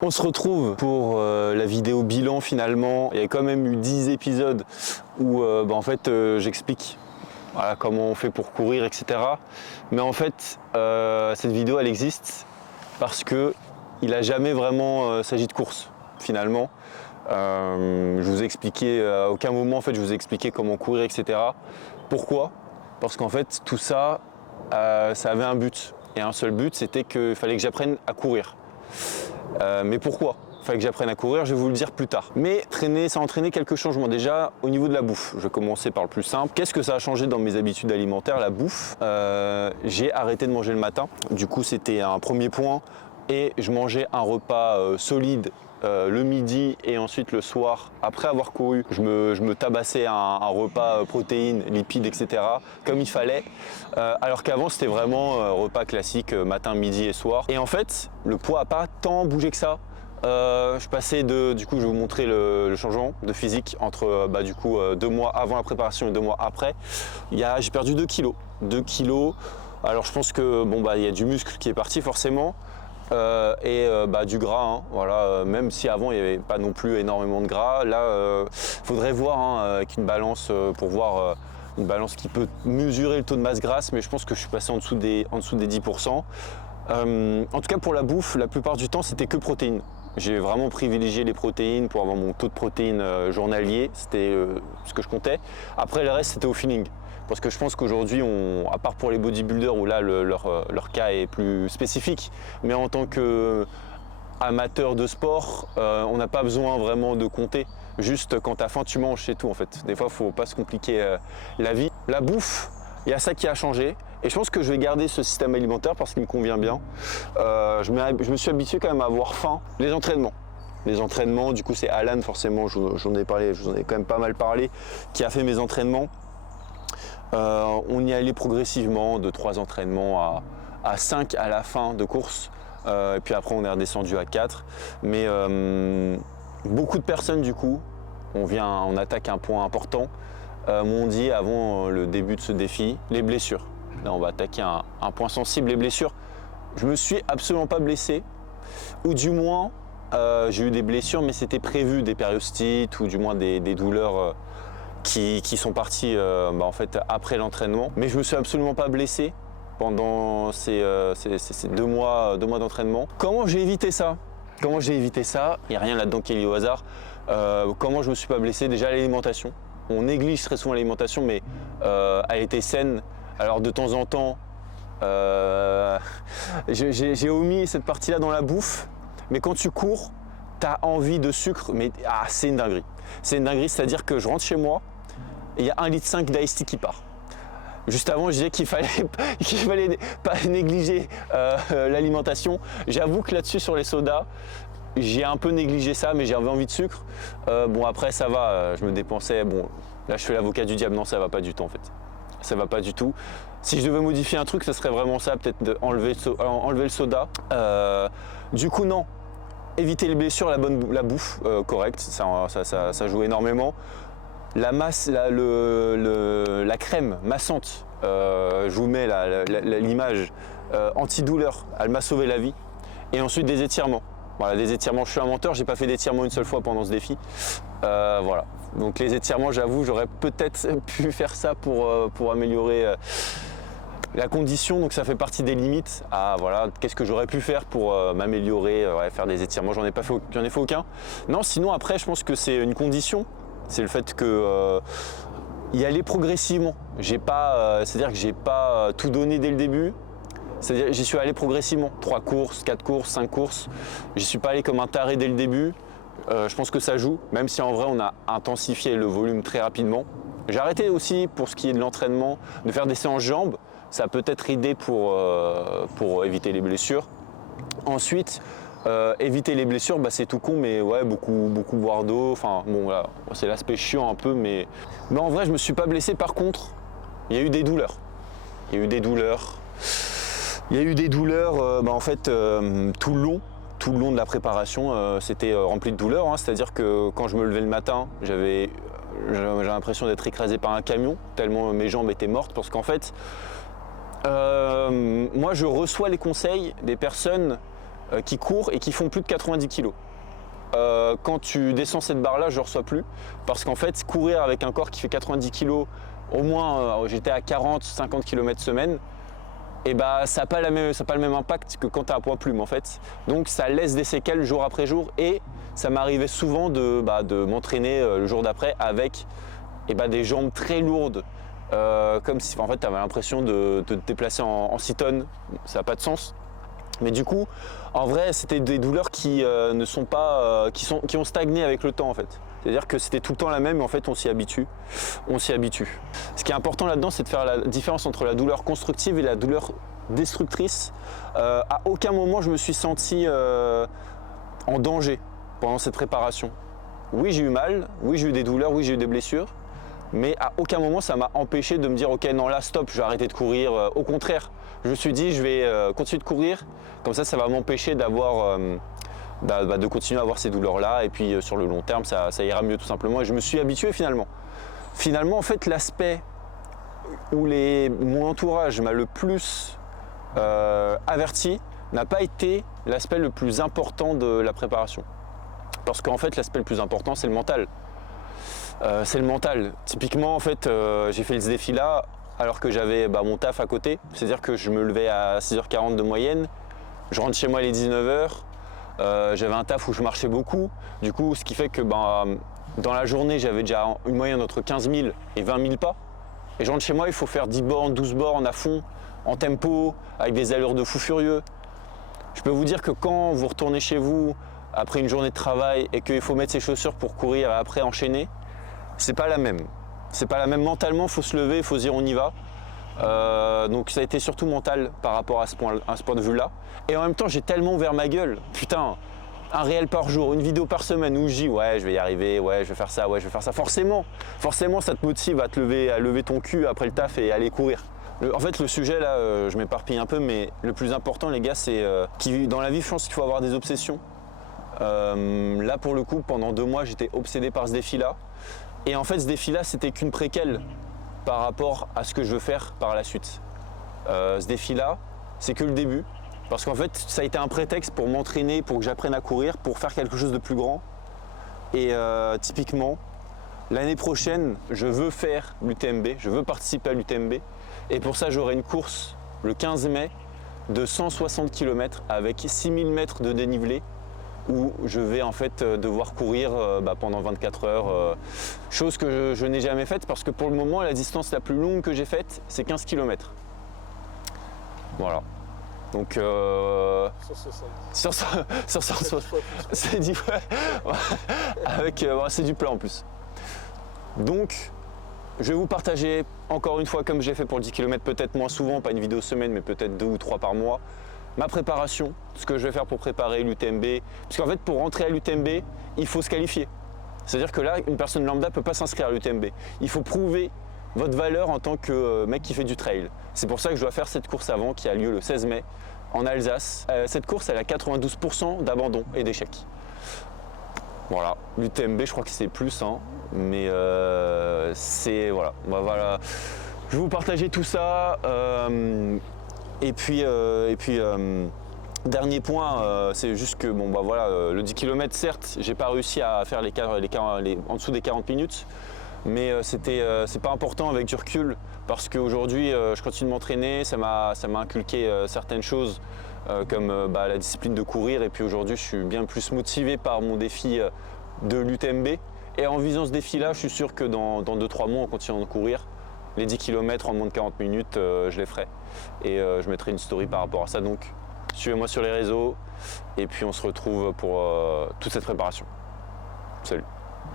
On se retrouve pour la vidéo bilan finalement. Il y a quand même eu 10 épisodes où en fait j'explique voilà, comment on fait pour courir, etc. Mais en fait cette vidéo elle existe parce que il n'a jamais vraiment s'agi de course finalement. Je vous ai expliqué, à aucun moment en fait je vous ai expliqué comment courir, etc. Pourquoi? Parce qu'en fait tout ça, ça avait un but. Et un seul but, c'était qu'il fallait que j'apprenne à courir. Mais pourquoi il fallait que j'apprenne à courir, je vais vous le dire plus tard. Mais ça a entraîné quelques changements. Déjà, au niveau de la bouffe, je vais commencer par le plus simple. Qu'est-ce que ça a changé dans mes habitudes alimentaires, la bouffe? J'ai arrêté de manger le matin. Du coup, c'était un premier point. Et je mangeais un repas solide le midi et ensuite le soir, après avoir couru, je me tabassais un repas protéines, lipides, etc. comme il fallait. Alors qu'avant, c'était vraiment repas classique matin, midi et soir. Et en fait, le poids n'a pas tant bougé que ça. Je passais du coup, je vais vous montrer le changement de physique entre 2 mois avant la préparation et 2 mois après. J'ai perdu 2 kilos. 2 kilos. Alors je pense que il y a du muscle qui est parti forcément. Du gras, hein, voilà, même si avant il n'y avait pas non plus énormément de gras, là faudrait voir avec une balance pour voir une balance qui peut mesurer le taux de masse grasse, mais je pense que je suis passé en dessous des 10%. En tout cas pour la bouffe, la plupart du temps c'était que protéines. J'ai vraiment privilégié les protéines pour avoir mon taux de protéines journalier, c'était ce que je comptais. Après le reste c'était au feeling. Parce que je pense qu'aujourd'hui, à part pour les bodybuilders où là leur cas est plus spécifique, mais en tant qu'amateur de sport, on n'a pas besoin vraiment de compter. Juste quand tu as faim, tu manges, c'est tout en fait. Des fois, il ne faut pas se compliquer la vie. La bouffe, il y a ça qui a changé. Et je pense que je vais garder ce système alimentaire parce qu'il me convient bien. Je me suis habitué quand même à avoir faim. Les entraînements, du coup c'est Alan forcément, j'en ai parlé, je vous en ai quand même pas mal parlé, qui a fait mes entraînements. On y allait progressivement de 3 entraînements à 5 à la fin de course. Et puis après on est redescendu à 4. Mais beaucoup de personnes du coup, on attaque un point important, m'ont dit avant le début de ce défi, les blessures. Là on va attaquer un point sensible, les blessures. Je me suis absolument pas blessé, ou du moins j'ai eu des blessures mais c'était prévu, des périostites ou du moins des douleurs qui sont partis en fait après l'entraînement. Mais je me suis absolument pas blessé pendant ces 2 mois d'entraînement. Comment j'ai évité ça? Il n'y a rien là-dedans qui est lié au hasard. Comment je me suis pas blessé? Déjà l'alimentation. On néglige très souvent l'alimentation, mais elle était saine. Alors de temps en temps, j'ai omis cette partie-là dans la bouffe, mais quand tu cours, tu as envie de sucre, mais c'est une dinguerie. C'est une dinguerie, c'est-à-dire que je rentre chez moi, et il y a 1,5 litre d'Ice Tea qui part. Juste avant, je disais qu'il fallait pas négliger l'alimentation. J'avoue que là-dessus, sur les sodas, j'ai un peu négligé ça, mais j'avais envie de sucre. Après, ça va, je me dépensais. Bon, là, je fais l'avocat du diable. Non, ça va pas du tout, en fait. Ça va pas du tout. Si je devais modifier un truc, ce serait vraiment ça, peut-être enlever le soda. Du coup, non. Éviter les blessures, la bouffe correcte, ça joue énormément. La masse, la crème massante, je vous mets l'image antidouleur, elle m'a sauvé la vie. Et ensuite des étirements. Voilà, des étirements, je suis un menteur, j'ai pas fait d'étirements une seule fois pendant ce défi. Voilà, donc les étirements, j'avoue, j'aurais peut-être pu faire ça pour améliorer la condition, donc ça fait partie des limites. Voilà, qu'est-ce que j'aurais pu faire pour m'améliorer, faire des étirements, j'en ai fait aucun. Non, sinon après, je pense que c'est une condition. C'est le fait que y aller progressivement. C'est-à-dire que j'ai pas tout donné dès le début. C'est-à-dire j'y suis allé progressivement. 3 courses, 4 courses, 5 courses. J'y suis pas allé comme un taré dès le début. Je pense que ça joue, même si en vrai on a intensifié le volume très rapidement. J'ai arrêté aussi pour ce qui est de l'entraînement, de faire des séances jambes. Ça a peut-être aidé pour éviter les blessures. Ensuite, éviter les blessures, c'est tout con, mais ouais, beaucoup boire d'eau. Enfin bon, voilà, c'est l'aspect chiant un peu, mais en vrai, je me suis pas blessé. Par contre, il y a eu des douleurs. En fait, tout le long de la préparation, c'était rempli de douleurs. C'est-à-dire que quand je me levais le matin, j'avais l'impression d'être écrasé par un camion, tellement mes jambes étaient mortes. Parce qu'en fait, moi, je reçois les conseils des personnes qui courent et qui font plus de 90 kg. Quand tu descends cette barre-là, je ne reçois plus. Parce qu'en fait, courir avec un corps qui fait 90 kg, au moins j'étais à 40-50 km semaine, et bah, ça n'a pas le même impact que quand tu as un poids plume en fait. Donc ça laisse des séquelles jour après jour et ça m'arrivait souvent de m'entraîner le jour d'après avec des jambes très lourdes. Comme si en fait tu avais l'impression de te déplacer en 6 tonnes, ça n'a pas de sens. Mais du coup, en vrai, c'était des douleurs qui ne sont pas, qui ont stagné avec le temps en fait. C'est-à-dire que c'était tout le temps la même, mais en fait on s'y habitue. On s'y habitue. Ce qui est important là-dedans, c'est de faire la différence entre la douleur constructive et la douleur destructrice. À aucun moment je me suis senti en danger pendant cette préparation. Oui, j'ai eu mal, oui, j'ai eu des douleurs, oui, j'ai eu des blessures. Mais à aucun moment ça m'a empêché de me dire ok non là stop, je vais arrêter de courir. Au contraire, je me suis dit je vais continuer de courir, comme ça va m'empêcher d'avoir de continuer à avoir ces douleurs là et puis sur le long terme ça ira mieux tout simplement et je me suis habitué finalement. Finalement en fait l'aspect où mon entourage m'a le plus averti n'a pas été l'aspect le plus important de la préparation. Parce qu'en fait l'aspect le plus important c'est le mental. C'est le mental. Typiquement, en fait, j'ai fait ce défi-là alors que j'avais mon taf à côté. C'est-à-dire que je me levais à 6h40 de moyenne. Je rentre chez moi à 19h. J'avais un taf où je marchais beaucoup. Du coup, ce qui fait que dans la journée, j'avais déjà une moyenne entre 15 000 et 20 000 pas. Et je rentre chez moi, il faut faire 10 bornes, 12 bornes à fond, en tempo, avec des allures de fou furieux. Je peux vous dire que quand vous retournez chez vous après une journée de travail et qu'il faut mettre ses chaussures pour courir et après enchaîner, c'est pas la même. C'est pas la même mentalement, il faut se lever, il faut se dire on y va. Donc ça a été surtout mental par rapport à ce point de vue-là. Et en même temps, j'ai tellement ouvert ma gueule. Putain, un réel par jour, une vidéo par semaine où je dis ouais, je vais y arriver, ouais, je vais faire ça, ouais, je vais faire ça. Forcément, ça te motive à lever ton cul après le taf et aller courir. En fait, le sujet là, je m'éparpille un peu, mais le plus important, les gars, c'est dans la vie, je pense qu'il faut avoir des obsessions. Là, pour le coup, pendant 2 mois, j'étais obsédé par ce défi-là. Et en fait, ce défi-là, c'était qu'une préquelle par rapport à ce que je veux faire par la suite. Ce défi-là, c'est que le début. Parce qu'en fait, ça a été un prétexte pour m'entraîner, pour que j'apprenne à courir, pour faire quelque chose de plus grand. Et typiquement, l'année prochaine, je veux faire l'UTMB, je veux participer à l'UTMB. Et pour ça, j'aurai une course le 15 mai de 160 km avec 6000 mètres de dénivelé, où je vais en fait devoir courir pendant 24 heures, chose que je n'ai jamais faite parce que pour le moment la distance la plus longue que j'ai faite c'est 15 km. Voilà. Donc 160. C'est du avec c'est du plat en plus. Donc je vais vous partager encore une fois comme j'ai fait pour le 10 km, peut-être moins souvent, pas une vidéo semaine mais peut-être 2 ou 3 par mois. Ma préparation, ce que je vais faire pour préparer l'UTMB. Parce qu'en fait, pour rentrer à l'UTMB, il faut se qualifier. C'est-à-dire que là, une personne lambda ne peut pas s'inscrire à l'UTMB. Il faut prouver votre valeur en tant que mec qui fait du trail. C'est pour ça que je dois faire cette course avant, qui a lieu le 16 mai, en Alsace. Cette course, elle a 92% d'abandon et d'échec. Voilà, l'UTMB, je crois que c'est plus, hein, mais c'est... Voilà. Voilà. Je vais vous partager tout ça. Et puis, dernier point, c'est juste que le 10 km, certes, j'ai pas réussi à faire en dessous des 40 minutes, mais c'est pas important avec du recul parce qu'aujourd'hui, je continue de m'entraîner, ça m'a inculqué certaines choses comme la discipline de courir, et puis aujourd'hui, je suis bien plus motivé par mon défi de l'UTMB. Et en visant ce défi-là, je suis sûr que dans 2-3 mois, en continuant de courir, les 10 km en moins de 40 minutes, je les ferai. Et je mettrai une story par rapport à ça. Donc suivez-moi sur les réseaux et puis on se retrouve pour toute cette préparation. Salut.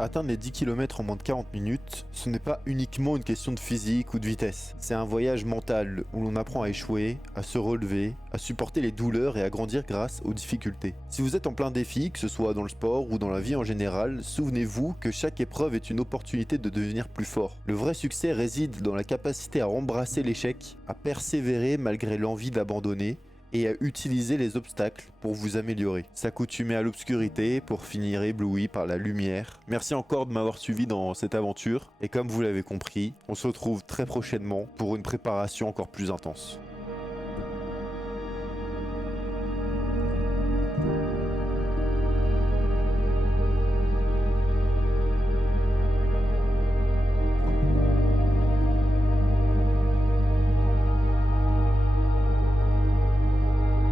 Atteindre les 10 km en moins de 40 minutes, ce n'est pas uniquement une question de physique ou de vitesse. C'est un voyage mental où l'on apprend à échouer, à se relever, à supporter les douleurs et à grandir grâce aux difficultés. Si vous êtes en plein défi, que ce soit dans le sport ou dans la vie en général, souvenez-vous que chaque épreuve est une opportunité de devenir plus fort. Le vrai succès réside dans la capacité à embrasser l'échec, à persévérer malgré l'envie d'abandonner, et à utiliser les obstacles pour vous améliorer. S'accoutumer à l'obscurité pour finir ébloui par la lumière. Merci encore de m'avoir suivi dans cette aventure et comme vous l'avez compris, on se retrouve très prochainement pour une préparation encore plus intense.